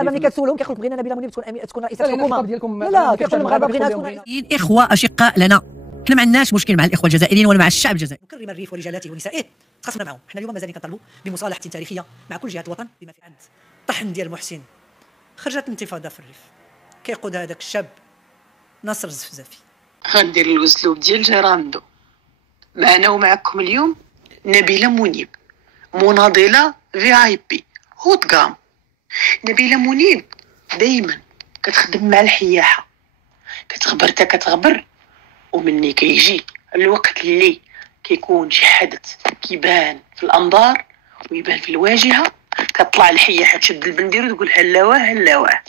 المغاربه ملي كتسولهم كيقول لك بغينا نبيله منيب تكون رئيسه الحكومه. لا كيقول المغاربه بغينا تكون اخوه اشقاء لنا. حنا ما عندناش مشكل مع الاخوه الجزائريين ولا مع الشعب الجزائري. نكرم الريف ورجالاته ونسائه، تخاصمنا معهم. حنا اليوم مازال كنطالبوا بمصالحه تاريخيه مع كل جهات الوطن بما في عند طحن ديال محسن. خرجت الانتفاضه في الريف كيقود هذاك الشاب ناصر الزفزافي. غندير الاسلوب ديال جيراندو. معنا ومعكم اليوم نبيله منيب، مناضله VIP هوت كام. نبيله منيب دايما كتخدم مع الحياحه، كتغبر ومني كيجي الوقت اللي كيكون شي حدث كيبان في الانظار ويبان في الواجهه، كتطلع الحياحه تشد البندير وتقول هلا واه هلا واه.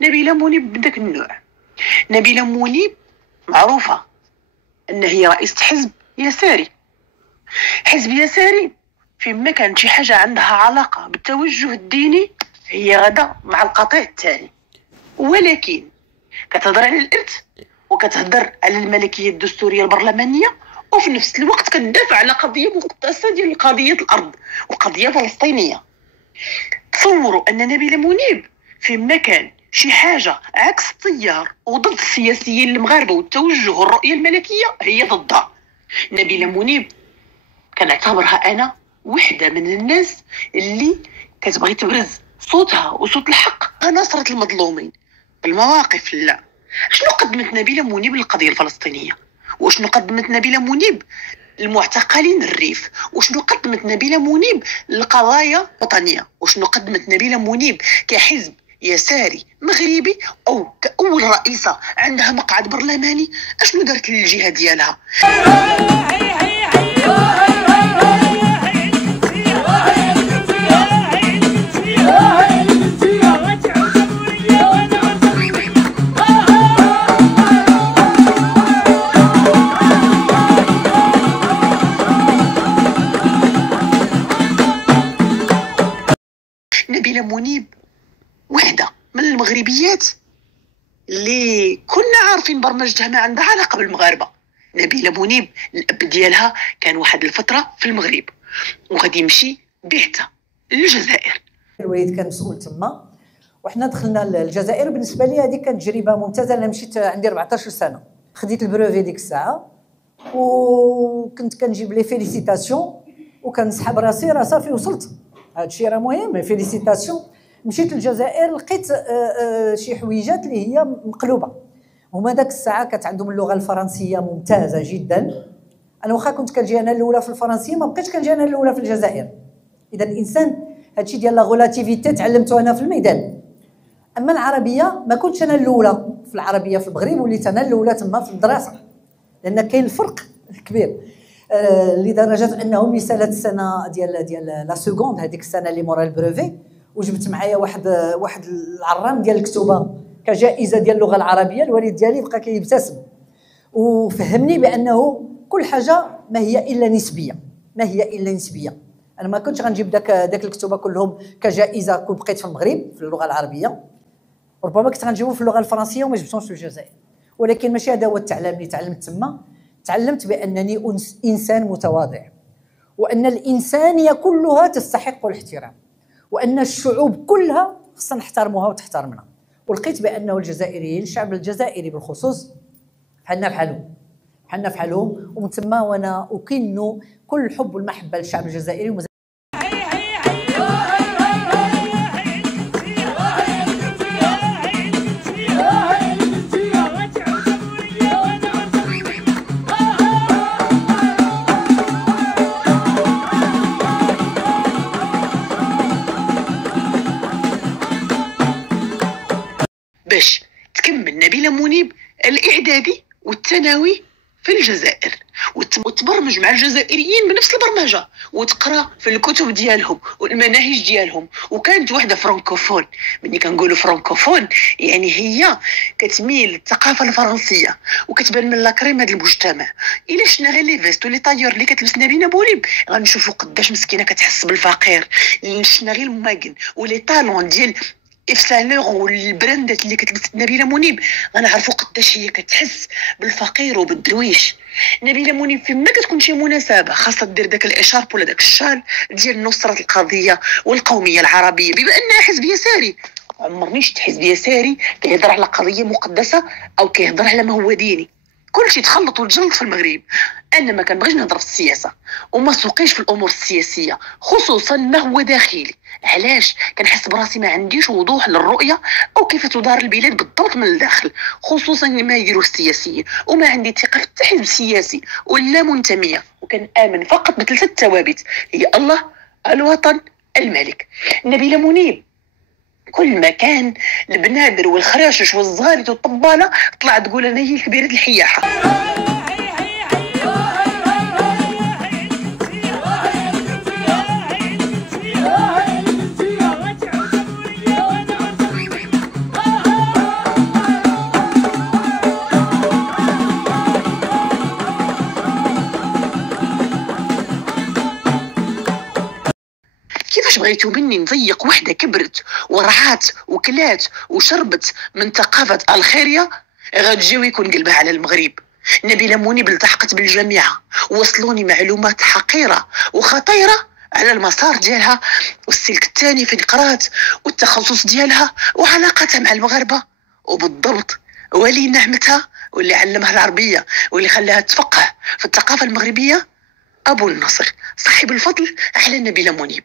نبيله منيب من ذاك النوع. نبيله منيب معروفه ان هي رئيسه حزب يساري. حزب يساري فيما كانت شي حاجه عندها علاقه بالتوجه الديني هي غدا مع القطيع الثاني، ولكن كتهضر على الارث وكتهضر على الملكيه الدستوريه البرلمانيه، وفي نفس الوقت كتدافع على قضيه مقدسه ديال قضيه الارض وقضيه فلسطينيه. تصوروا ان نبيله منيب فيما كان شي حاجه عكس التيار وضد السياسيين المغاربه والتوجه والرؤيه الملكيه هي ضدها. نبيله منيب كنعتبرها انا وحده من الناس اللي كتبغي تبرز صوتها وصوت الحق، نصرة المظلومين. المواقف لا. شنو قدمت نبيله منيب للقضيه الفلسطينيه؟ وشنو قدمت نبيله منيب المعتقلين الريف؟ وشنو قدمت نبيله منيب للقضايا وطنيه؟ وشنو قدمت نبيله منيب كحزب يساري مغربي او كأول رئيسه عندها مقعد برلماني؟ اشنو دارت للجهه ديالها؟ نبيله منيب وحده من المغربيات اللي كنا عارفين برمجتها ما عندها علاقه بالمغاربه. نبيله منيب الاب ديالها كان واحد الفتره في المغرب وغادي يمشي بعثه للجزائر. الوالد كان مسؤول تما وحنا دخلنا للجزائر. بالنسبه لي هذه كانت تجربه ممتازه. انا مشيت عندي 14 سنه، خديت البروفي ديك الساعه وكنت كنجيب لي فيليسيتاسيون وكنسحب راسي صافي وصلت. هذا الشيء راه مهم، فيليسيتاسيون. مشيت للجزائر لقيت شي حويجات اللي هي مقلوبه. هما داك الساعه كانت عندهم اللغه الفرنسيه ممتازه جدا. انا واخا كنت كنجي انا الاولى في الفرنسيه ما بقيتش كنجي انا الاولى في الجزائر. اذا الانسان هادشي ديال لا غولاتيفيتي تعلمته انا في الميدان. اما العربيه ما كنتش انا الاولى في العربيه في المغرب، وليت انا الاولى تما في الدراسه، لان كاين الفرق كبير لدرجه انه ملي سالت السنه ديال لا سكوند، هذيك السنه اللي مورا البروفي، وجبت معايا واحد العرام ديال الكتوبه كجائزه ديال اللغه العربيه. الوالد ديالي بقى كيبتسم وفهمني بانه كل حاجه ما هي الا نسبيه، ما هي الا نسبيه. انا ما كنتش غنجيب داك الكتوبه كلهم كجائزه كون بقيت في المغرب في اللغه العربيه، ربما كنت غنجيبهم في اللغه الفرنسيه وما جبتهمش في الجزائر. ولكن ماشي هذا هو التعلم اللي تعلمت تما. تعلمت بانني انسان متواضع، وان الانسانيه كلها تستحق الاحترام، وان الشعوب كلها خصنا نحترموها وتحترمنا. ولقيت بانه الجزائريين، الشعب الجزائري بالخصوص، بحالنا بحالهم، ومن ثم وانا اكن كل الحب والمحبه للشعب الجزائري. باش تكمل نبيله منيب الاعدادي والثانوي في الجزائر وتبرمج مع الجزائريين بنفس البرمجه، وتقرا في الكتب ديالهم والمناهج ديالهم. وكانت وحده فرانكوفون. ملي كنقولوا فرانكوفون يعني هي كتميل للثقافه الفرنسيه وكتبان من لاكريم هذا المجتمع. الا شفنا غير لي فيست ولي طايور اللي كتلبس نبيله بوليب غنشوفوا قداش مسكينه كتحس بالفقير. شفنا غير الماكن ولي طالون ديال إف سان لورون والبراندات اللي كتلبس نبيله منيب غنعرفوا قداش هي كتحس بالفقير وبالدرويش. نبيله منيب فيما كتكون شي مناسبه خاصه دير داك الاشارب ولا داك الشال ديال نصره القضيه والقوميه العربيه. بما انها حزب يساري، عمرني شفت حزب يساري كيهضر على قضيه مقدسه او كيهضر على ما هو ديني. كلشي تخلط وتجلط في المغرب. انا ما كنبغيش نهضر في السياسه وما سوقيش في الامور السياسيه، خصوصا ما هو داخلي. علاش؟ كنحس براسي ما عنديش وضوح للرؤيه او كيف تدار البلاد بالضبط من الداخل، خصوصا ما يديروا السياسيين. وما عندي ثقه في حتى حزب سياسي ولا منتميه، وكنآمن فقط بثلاثه ثوابت: هي الله، الوطن، الملك. نبيله منيب كل ما كان البنادر والخراشش والزغاريت والطباله طلع تقول انا هي كبيره الحياحه. كيفاش بغيتو مني نضيق وحده كبرت ورعات وكلات وشربت من ثقافه الخيريه غتجي ويكون قلبها على المغرب؟ نبيله منيب التحقت بالجامعه، وصلوني معلومات حقيره وخطيره على المسار ديالها والسلك الثاني فين قرات والتخصص ديالها وعلاقتها مع المغاربه، وبالضبط ولي نعمتها واللي علمها العربيه واللي خلاها تفقه في الثقافه المغربيه ابو النصر صاحب الفضل على نبيله منيب.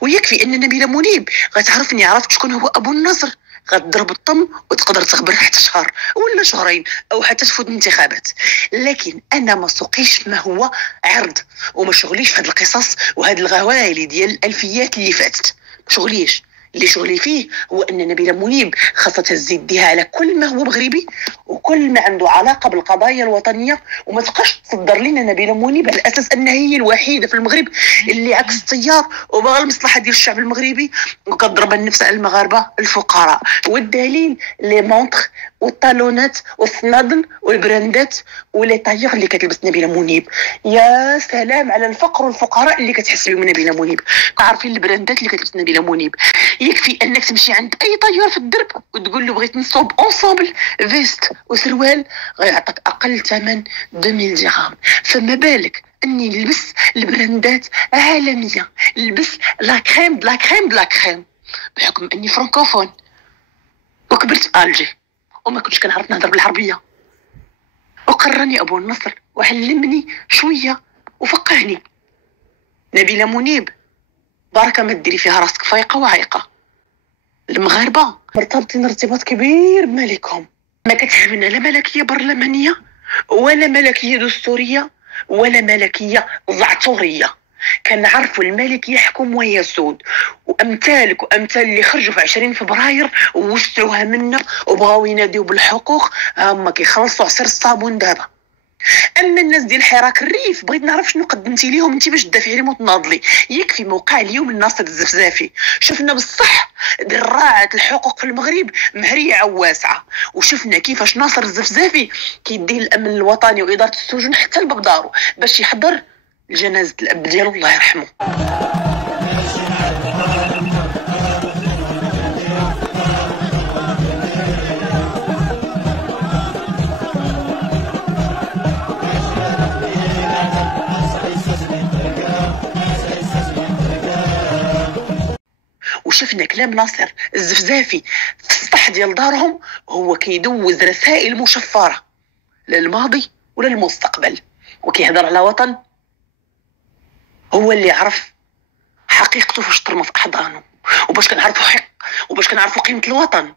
ويكفي ان نبيله منيب غتعرفني عرفت شكون هو ابو النصر غتضرب الطم وتقدر تخبر حتى شهر ولا شهرين او حتى تفوت الانتخابات. لكن انا ما سوقيش ما هو عرض وما شغليش في هاد القصص وهاد الغوالي ديال الالفيات اللي فاتت. ما شغليش. اللي شغلي فيه هو ان نبيله منيب خاصة تزيد بها على كل ما هو مغربي وكل ما عنده علاقه بالقضايا الوطنيه، وما تبقاش تصدر لنا نبيله منيب على اساس انها هي الوحيده في المغرب اللي عكس التيار وبغى المصلحه ديال الشعب المغربي وكتضرب النفس على المغاربه الفقراء. والدليل لي مونطخ والطالونات والصنادل والبراندات ولي طايغ اللي كتلبس نبيله منيب. يا سلام على الفقر والفقراء اللي كتحس بهم نبيله منيب. عارفين البراندات اللي كتلبس نبيله منيب؟ يكفي انك تمشي عند اي طيار في الدرب وتقول له بغيت نصوب اونصومبل فيست وسروال غيعطيك اقل ثمن 2000 درهم. فما بالك اني نلبس البراندات عالميه، نلبس لا كريم بلا كريم بلا كريم بحكم اني فرانكوفون وكبرت في الجي وما كنتش كنعرف نهضر بالعربيه. وقرني ابو النصر وعلمني شويه وفقهني. نبيله منيب بركه ما ديري فيها راسك فايقه وعايقه. المغاربه مرتبطين ارتباط كبير بملكهم، ما كتهمنا لا ملكيه برلمانيه ولا ملكيه دستوريه ولا ملكيه زعتوريه. كنعرفوا الملك يحكم ويسود، وامثالك وامثال اللي خرجوا في 20 فبراير ووسعوها منا وبغاو يناديو بالحقوق هما كيخلصوا عصير الصابون دابا. اما الناس ديال الحراك الريف بغيت نعرف شنو قدمتي ليهم انت باش تدافعي عليهم وتناضلي. يكفي موقع اليوم الناصر الزفزافي، شفنا بالصح ذراعه الحقوق في المغرب مهريه وواسعه، وشفنا كيفاش ناصر الزفزافي كيديه الامن الوطني واداره السجون حتى لباب دارو باش يحضر لجنازه الاب ديالو الله يرحمه. وشفنا كلام ناصر الزفزافي في السطح ديال دارهم هو كيدوز رسائل مشفره للماضي وللمستقبل وكيهضر على وطن هو اللي عرف حقيقته فاش ترمى في احضانه. وباش كنعرفوا حق وباش كنعرفوا قيمه الوطن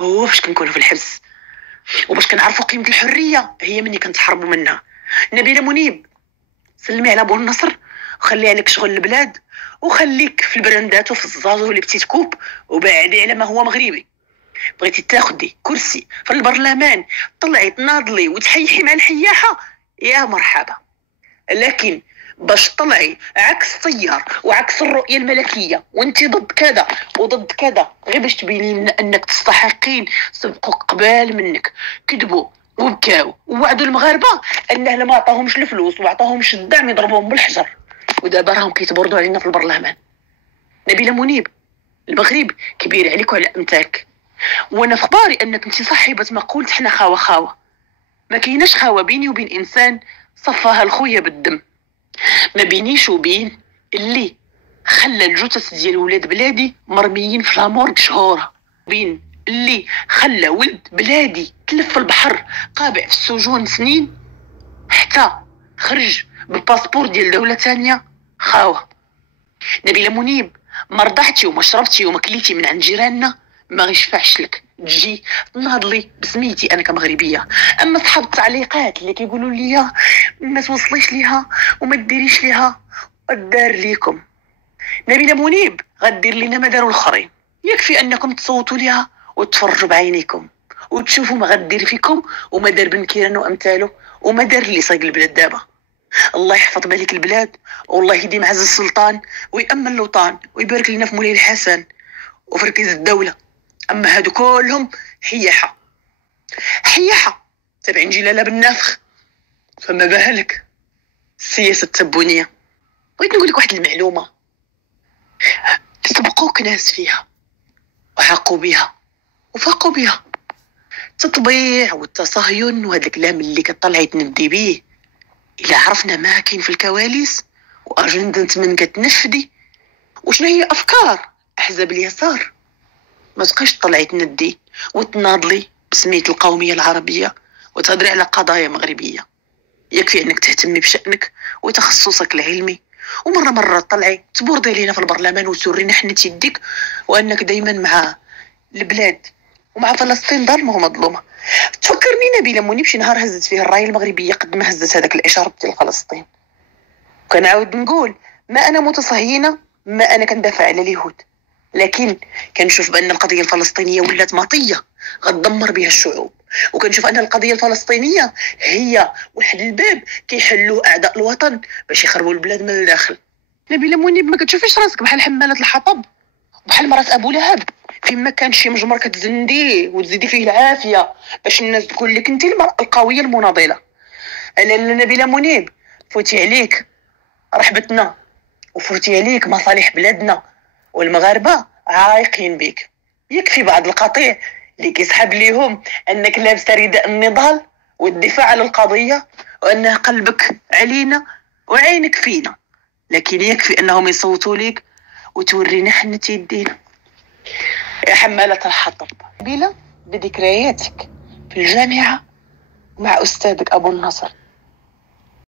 هو فاش كنكونوا في الحبس، وباش كنعرفوا قيمه الحريه هي مني كنتحربوا منها. نبيله منيب سلمي على ابو النصر وخلي عليك شغل البلاد وخليك في البراندات وفي الزازو اللي بتيت كوب وبعدي على ما هو مغربي. بغيتي تاخدي كرسي في البرلمان طلعي تناضلي وتحيحي مع الحياحه يا مرحبا. لكن باش طلعي عكس التيار وعكس الرؤية الملكية وانت ضد كذا وضد كذا غير باش تبيني لنا انك تستحقين، سبقوا قبال منك كذبوا وبكاو ووعدوا المغاربة انه لما عطاهمش الفلوس وعطاهمش الدعم يضربوهم بالحجر، ودابا راهم كيتبردوا علينا في البرلمان. نبيلة منيب، المغرب كبير عليك وعلى امتاك، وانا في بالي انك انت صاحبة مقولة حنا خاوة خاوة. ما كايناش خاوة بيني وبين انسان صفاها الخويا بالدم، ما بينيش وبين اللي خلى الجثث ديال ولاد بلادي مرميين في لامورغ شهورة، بين اللي خلى ولد بلادي تلف في البحر قابع في السجون سنين حتى خرج بالباسبور ديال دولة ثانية. خاوة نبيلة منيب، ما رضعتي وما شربتي وما كليتي من عند جيراننا ما غيشفعش لك تجي تناضلي بسميتي انا كمغربيه. اما صحاب التعليقات اللي كيقولوا لي ما توصليش ليها وما ديريش ليها، الدار ليكم. نبيلة منيب غدير لينا ما داروا الاخرين، يكفي انكم تصوتوا ليها وتفرجوا بعينيكم وتشوفوا ما غدير فيكم وما دار بن كيران وامثاله وما دار اللي صايق البلاد دابا. الله يحفظ ملك البلاد والله يديم عز السلطان ويأمن الوطن ويبارك لنا في مولاي الحسن وفي ركيز الدولة. أما هادو كلهم حياحة حياحة تابعين جلالة بالنافخ، فما بالك السياسة التبونية. بغيت نقول لك واحد المعلومة، سبقوك ناس فيها وحاقوا بها وفاقوا بها. التطبيع والتصهين وهذا الكلام اللي كطلعي تندي بيه، إلا عرفنا ما كاين في الكواليس وأجندة من كتنفدي وشنو هي أفكار أحزاب اليسار، ما تبقاش تطلعي تندي وتناضلي بسمية القومية العربية وتهضري على قضايا مغربية. يكفي أنك تهتمي بشأنك وتخصصك العلمي، ومرة تطلعي تبوردي لينا في البرلمان وتورينا حنا يديك وأنك دايما مع البلاد ومع فلسطين ظالمة ومظلومة. تفكرني نبيلة منيب شي نهار هزت فيه الراية المغربية قد ما هزت هذاك الإشارة ديال فلسطين. وكنعاود نقول ما أنا متصهينة، ما أنا كندافع على اليهود، لكن كنشوف بأن القضية الفلسطينية ولات مطية غتدمر بها الشعوب، وكنشوف أن القضية الفلسطينية هي واحد الباب كيحلوه أعداء الوطن باش يخربوا البلاد من الداخل. نبيلة منيب ما كتشوفيش راسك بحال حمالة الحطب وبحال مرات أبو لهب فيما كان شي مجمر كتزنديه وتزيدي فيه العافية باش الناس تقول لك انت المرأة القوية المناضلة. أنا نبيلة منيب فوتي عليك رحبتنا وفوتي عليك مصالح بلادنا والمغاربة عايقين بك. يكفي بعض القطيع اللي كيسحب ليهم انك لابسه رداء النضال والدفاع على القضيه وان قلبك علينا وعينك فينا، لكن يكفي انهم يصوتوا لك وتورينا حنا يدينا. يا حمالة الحطب، بلا بذكرياتك في الجامعه مع استاذك ابو النصر